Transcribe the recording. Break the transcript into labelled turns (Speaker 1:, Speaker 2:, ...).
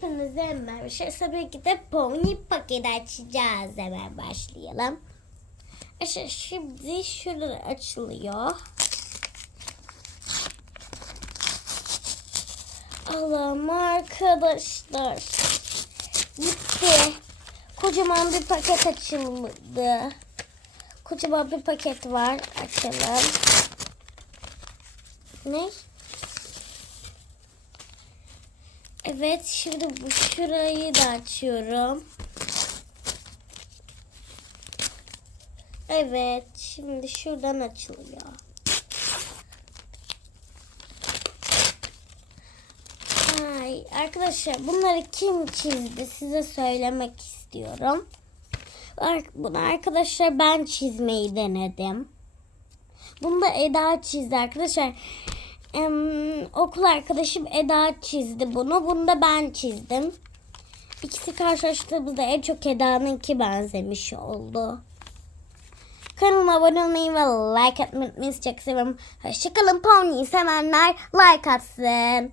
Speaker 1: Hepinize merhaba. Şey, tabii ki de pony paketi açacağız. Hemen başlayalım. İşte şimdi şuraları açılıyor. Allah'ım arkadaşlar. Gitti. Kocaman bir paket açıldı. Kocaman bir paket var. Açalım. Ne? Evet şimdi bu şurayı da açıyorum. Evet şimdi şuradan açılıyor. Ay arkadaşlar bunları kim çizdi size söylemek istiyorum. Bunu arkadaşlar ben çizmeyi denedim. Bunu da Eda çizdi arkadaşlar. Em, okul arkadaşım Eda çizdi bunu. Bunu da ben çizdim. İkisi karşılaştığımızda en çok Eda'nınki benzemiş oldu. Kanalıma abone olmayı ve like atmayı unutmayın. Çok seviyorum. Hoşçakalın pony sevenler like atsın.